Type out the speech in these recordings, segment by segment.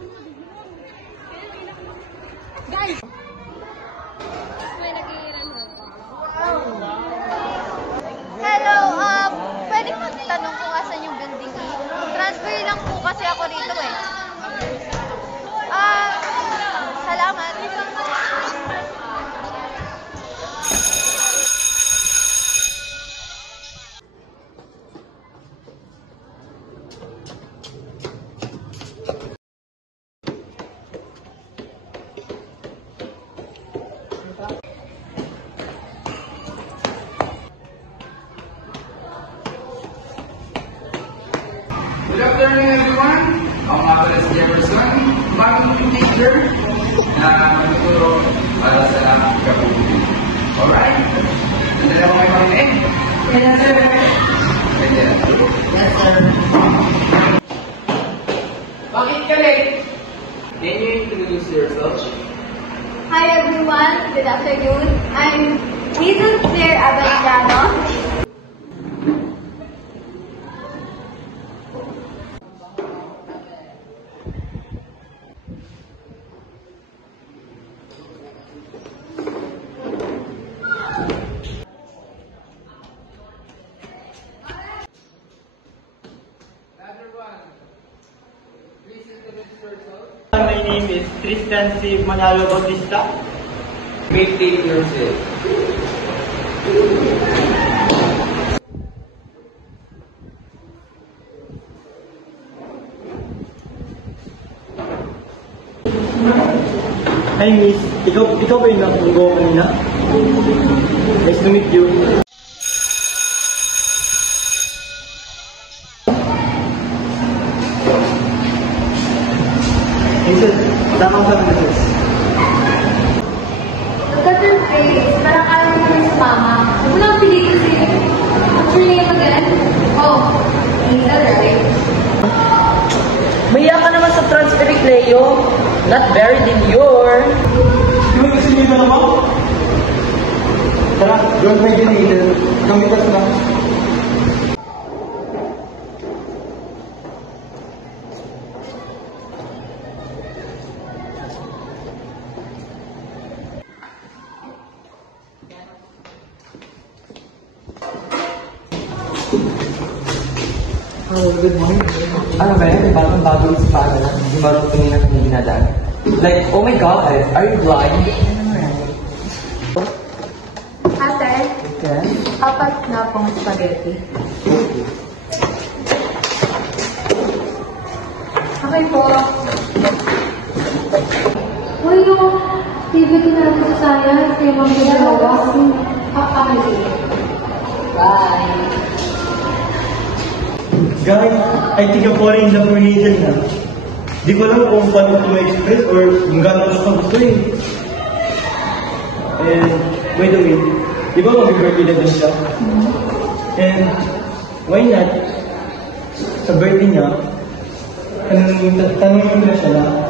Guys! May nag-iiran na. Hello, pwede mo tanong kung asan yung building E? Transfer lang po kasi ako rito eh. Salamat. Good afternoon, everyone. Ako nga pala si Jefferson, bagong teacher na magtuturo para sa kabubuti. Alright? Sandali ako may pamilig. Yes, sir. Yes, sir. Bakit ka late? Can you introduce yourself? Hi everyone, good afternoon. I'm Little Claire Abadiano. My name is Tristan C. Manalo Bautista. Maintain yourself. Hi Miss, ikaw ba yung nakunggo kanina? Nice to meet you. Hazel, tama ka sa Mrs. Look at your face. Parang alam mo naman sa mama. Huwag mo lang pilitin sa'yo. What's your name again? Oh, Hazel, right? Maya ka naman sa transfer Cleo. Not very demure. Di ba gusto niyo na naman? Tara, don't make it Hazel. Kamitas lang. Oh, good morning. Ano ba yan? Bagong-bago yung pagalan. Yung bagong tingin natin yung dinadaan. Like, oh my God, are you blind? Ate, Okay. 4 na pong spaghetti. Okay po. Uy, yung activity natin sa science, kaya mga ginagawa. Okay. Bye. Guys, I think I'm falling in love with Hazel na. Di ko alam kung paano ko ma-express or kung gano'n ko gusto eh. And, by the way, di ba mag-birthday na din siya? And, why not? Sa birthday niya, tanongin ko na siya na,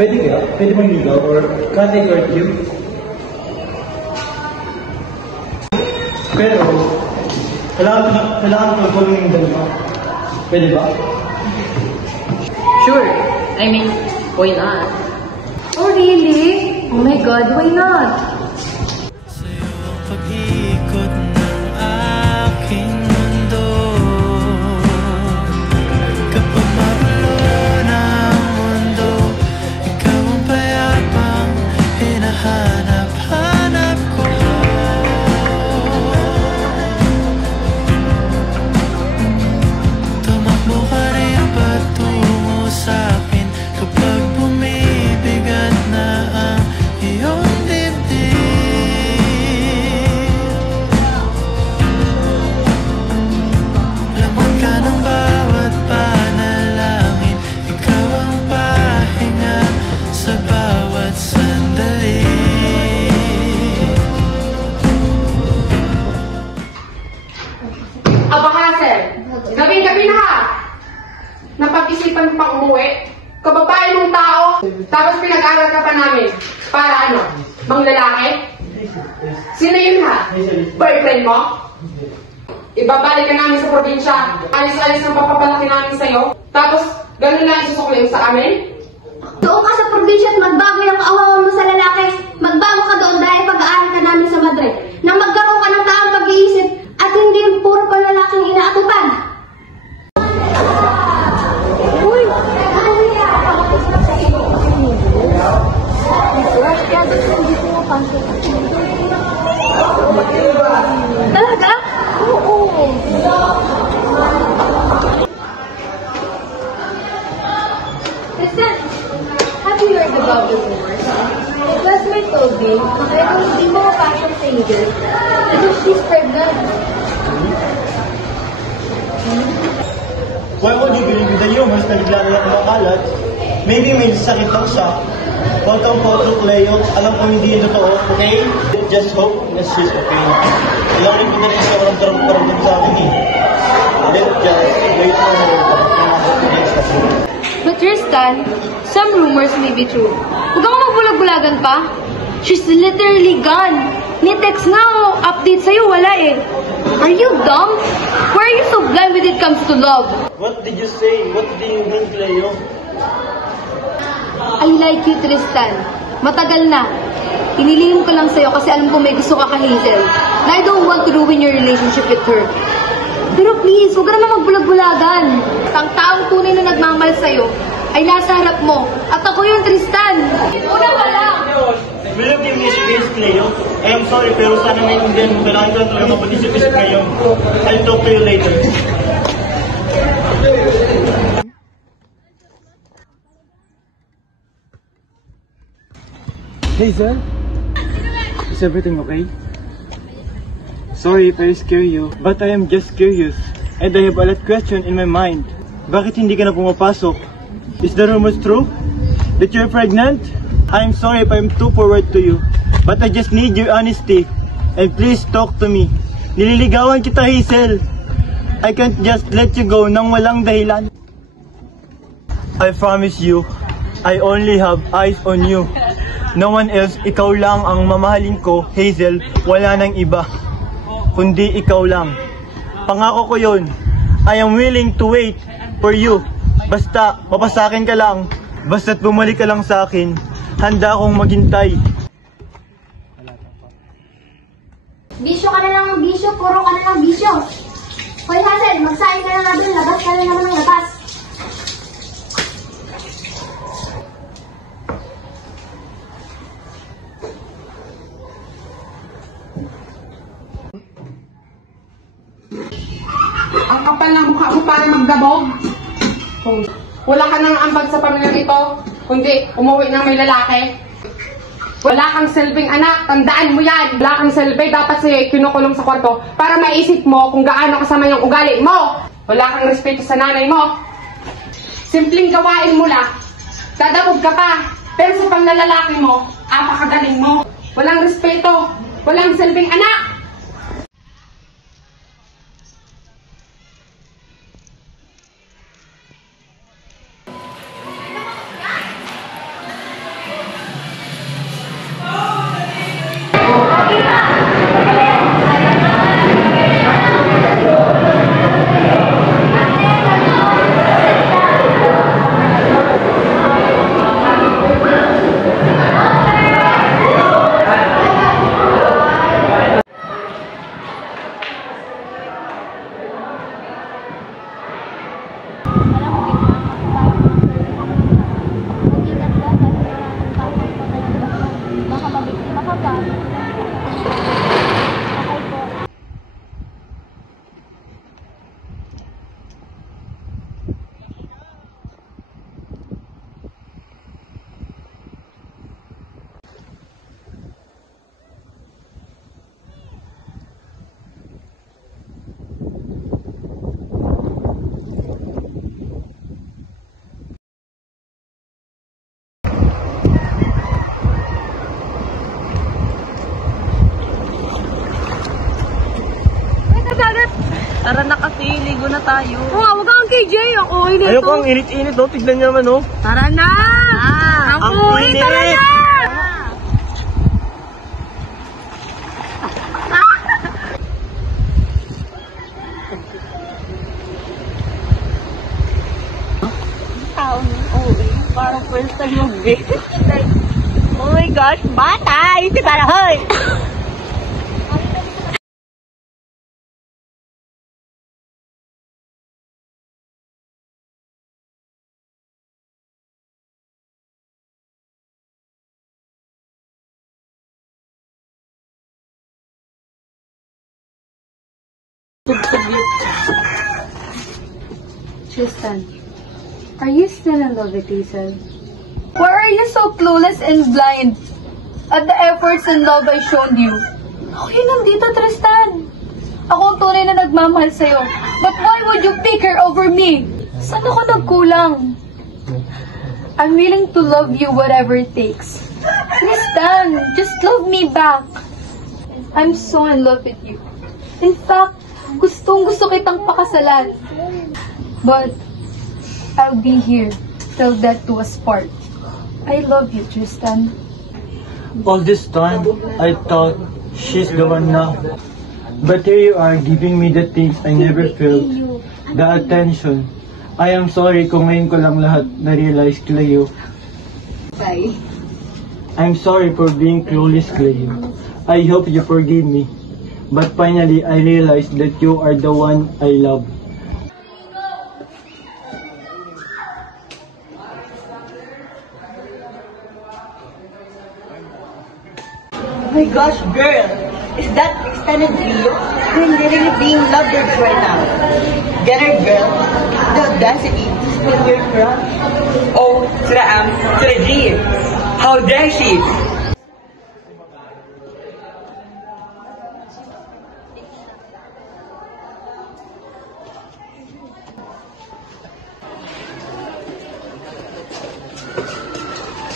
pwede kaya? Pwede manligaw or can I court you? Pero, kailangan ko tulungan yung dalawa. Pwede ba? Sure. I mean, why not? Oh, really? Oh my God, why not? Sa'yo ang pag-ikot ng aking mundo. Kapag magulo ng mundo, ikaw ang payapang hinahanap-hanap ko. Tumakbo ka rin patungo sa'kin kapag bumibigat na ang iyong dibdib. Laman ka ng bawat panalangin, ikaw ang pahinga sa bawat sandali. Aba Hazel, gabi-gabi na ha! Napag-isipan pang umuwi. Kababae mong tao, tapos pinag-aral ka pa namin. Para ano? Mang lalaki? Sino yun ha? Boyfriend mo? Ibabalik ka namin sa probinsya. Alis-alis ang papapalaki namin sa'yo. Tapos, ganun lang isusukli mo sa amin? Doon ka sa probinsya at magbago yung kaawawan mo sa lalaki. Magbago ka doon dahil pag-aaral ka namin sa Madrid. Nang magkaroon ka ng taong pag-iisip at hindi yung puro palalaking inaatupag. Talaga? Oo. Tristan, have you heard about the rumors? My classmate told me na kaya kung hindi mo mapasok sa Eden, because she's pregnant. Why would you believe in the rumors na bigla nilang kumakalat? Maybe may sakit lang siya. Huwag kang potok, Leo. Alam ko hindi yun totoo, okay? Just hope na she's okay. Ayaw rin ko na rin siya walang tarong-tarong sa akin eh. Let's just wait for her. But Tristan, some rumors may be true. Huwag kang magbulag-bulagan pa. She's literally gone. Ni text nga o update sa'yo, wala eh. Are you dumb? Why are you so blind when it comes to love? What did you say? What do you mean, Leo? I like you, Tristan. Matagal na. Inilihim ko lang sa'yo kasi alam ko may gusto ka kay Hazel. And I don't want to ruin your relationship with her. Pero please, huwag ka naman magbulag-bulagan. Ang taong tunay na nagmamahal sa'yo ay nasa harap mo. At ako yung Tristan. Una ka lang. Will you give me space, Leo? I am sorry, pero sana maintindihan mo. Kailangan ko lang talaga mapag-isip-isip ngayon. I'll talk to you later. Hazel? Is everything okay? Sorry if I scare you, but I am just curious. And I have a lot of questions in my mind. Bakit hindi ka na pumapasok? Is the rumors true? That you're pregnant? I'm sorry if I'm too forward to you, but I just need your honesty. And please talk to me. Nililigawan kita, Hazel. I can't just let you go nang walang dahilan. I promise you, I only have eyes on you. No one else, ikaw lang ang mamahalin ko, Hazel. Wala nang iba, kundi ikaw lang. Pangako ko yun. I am willing to wait for you. Basta, mapasakin ka lang. Basta't bumalik ka lang sa akin. Handa akong maghintay. Bisyo ka na lang ng bisyo, puro ka na lang bisyo. Hoy Hazel, magsain ka na nga dun, labas ka na naman ng labas. Ang kapal ng mukha mo para maggabog. Wala ka nang ambag sa pamilyang ito, kundi umuwi ng may lalaki. Wala kang silbing anak, tandaan mo yan. Wala kang silbi, dapat sa'yo kinukulong sa kwarto para maisip mo kung gaano kasama yung ugali mo. Wala kang respeto sa nanay mo. Simpleng gawain mo lang, dadabog ka pa. Pero sa panglalaki mo, apakagaling mo. Walang respeto, walang silbing anak. Tara na kasi, ligo na tayo. Oo nga, wag kang KJ. Ako, inito. Ayoko, ang init-init, oh. Tignan niyo naman, oh. Tara na! Ako, Ang init! tara na! Tao niya. Oo. Parang first time mag-date. Like, oh my gosh, bata! Isi para, hoy! Tristan, are you still in love with Hazel? Why are you so clueless and blind at the efforts and love I showed you? Ako yun nandito, Tristan. Ako ang tunay na nagmamahal sa'yo. But why would you pick her over me? Saan ako nagkulang? I'm willing to love you whatever it takes. Tristan, just love me back. I'm so in love with you. In fact, gustong-gusto kitang pakasalan. But I'll be here till death do us part. I love you, Tristan. All this time, I thought she's the one now. But here you are giving me the things I never felt, the attention. I am sorry kung ngayon ko lang lahat na-realize, Cleo. Bye. I'm sorry for being clueless, Cleo. I hope you forgive me. But finally, I realized that you are the one I love. Oh my gosh, girl! Is that Tristan and Cleo? They're literally being lovebirds right now. Get her, girl. The audacity to spill your crush. Oh, Sira G. How dare she?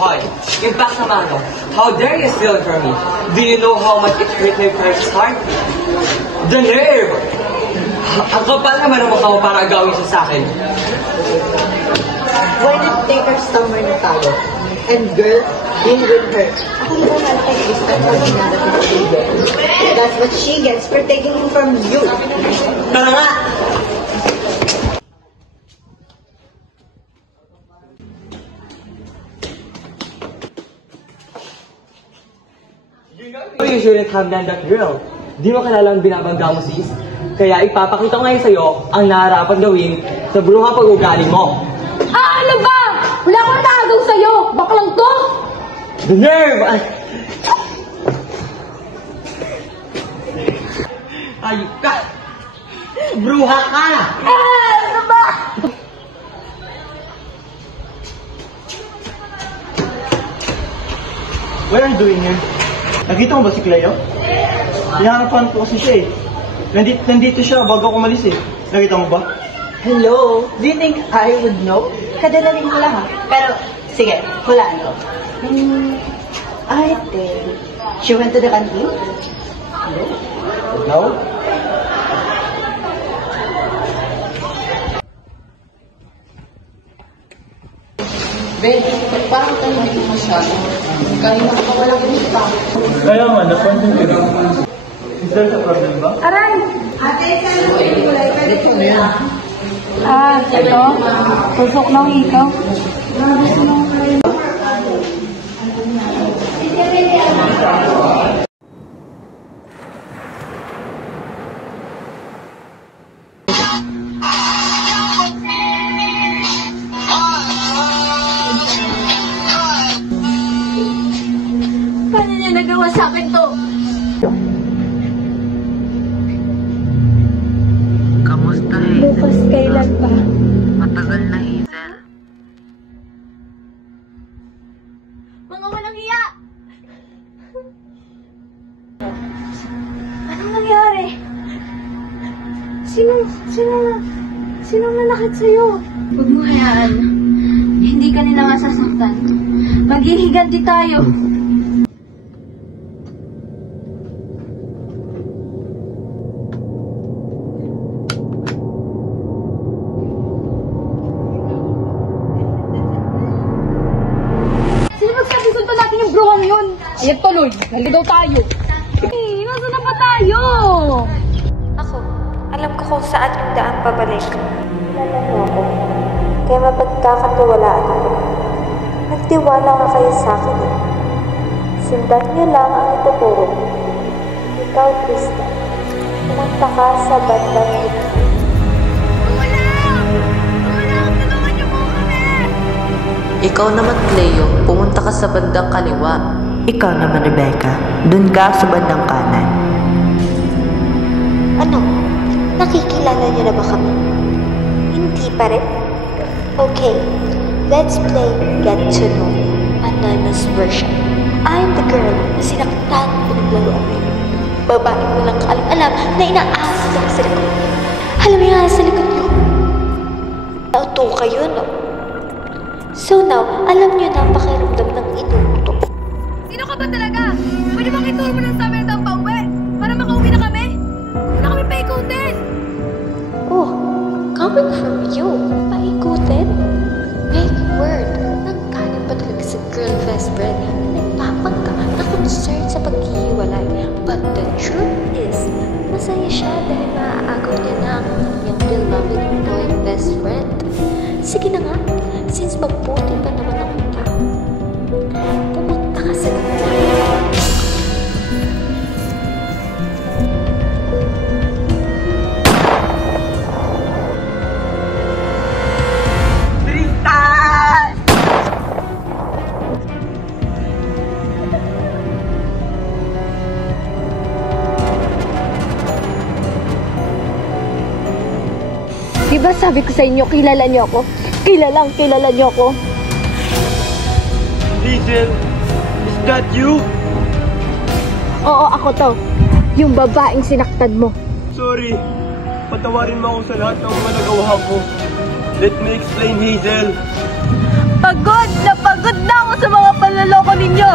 Hoy, yung back naman, no? How dare you steal it from me? Do you know how much it hurt my precious heart? The nerve! Ang kapal naman ang mukha mo para agawin siya sa akin. Why not take her somewhere na tayo? And girl, deal with her. Ako yung kay Tristan for ginagawa ko sa iyo. That's what she gets for taking him from you. Tara nga! You shouldn't have done that, girl. Di mo kilala ang binabangga mo, sis. Kaya ipapakita ko ngayon sa'yo ang naharapan gawin sa bruhang pag-ugali mo. Ah, ano ba? Wala akong nakagaw sa'yo. Baklang to. The nerve! Ayup ka! Bruha ka! Ah, ano ba? What are you doing here? Nakita mo ba si Cleo? Hinahanap ko kasi siya eh. Nandito siya bago ako umalis eh. Nakita mo ba? Hello? Do you think I would know? Kadalarin ko lang ha. Pero, sige, hulaan ko. I think she went to the canteen? No? Ben, parang tahimik mo masyado. Kanina ka pa walang kita. Kaya nga, napansin ko rin. Is there a problem ba? Aray! Ate, saan mo yung kulay? Pwede ko na. Ah, ito? Tusok ng ikaw. Paano niya nagawa sa akin to? Kamusta, Hazel? Bukas kailan pa? Matagal na, Hazel. Mga walang hiya! Anong nangyari? Sino nanakit sa'yo? Huwag mo hayaan. Hindi ka nila masasaktan. Maghihiganti tayo. Sino magsabi sunto natin yung bruhang yun? Ayan tuloy, naligaw tayo. Eh, nasa na ba tayo? Ako, alam ko kung saan yung daan pabalik. Kilala mo ako, kaya mapagkakatiwalaan ako. Nagtiwala ka kayo sa akin eh. Sundan niyo lang ang ituturo. Ikaw, Kristen, pumunta ka sa bandang ito. Ikaw naman, Cleo, pumunta ka sa bandang kaliwa. Ikaw naman, Rebecca. Doon ka sa bandang kanan. Ano? Nakikilala niyo na ba kami? Hindi pa rin? Okay, let's play Get to Know Anonymous version. I'm the girl na sinaktan pinaglaruan niyo. Babae mo lang kaalam-alam na inaasa ka sa likod. Alam mo yung sa likod niyo. Nauto kayo, no? So now, alam niyo na ang pakiramdam ng inuuto. Sino ka ba talaga? Pwede bang ituro mo lang sa amin ang pauwi? Para makauwi na kami? Wala kami paikutin! Oh, coming from you, paikutin? Big word. Nanggaling pa talaga sa girl best friend na nagpapangka na concerned sa paghihiwalay. But the truth is, masaya siya dahil maaagaw niya na ang kanyang beloved boy best friend. Sige na nga, since mabuti pa naman ang tao, pumunta ka sa ganda. Diba sabi ko sa inyo, kilala niyo ako? Kilala niyo ako. Hazel, is that you? Oo, ako to. Yung babaeng sinaktan mo. Sorry, patawarin mo ako sa lahat ng mga nagawa ko. Let me explain, Hazel. Pagod na ako sa mga panloloko ninyo.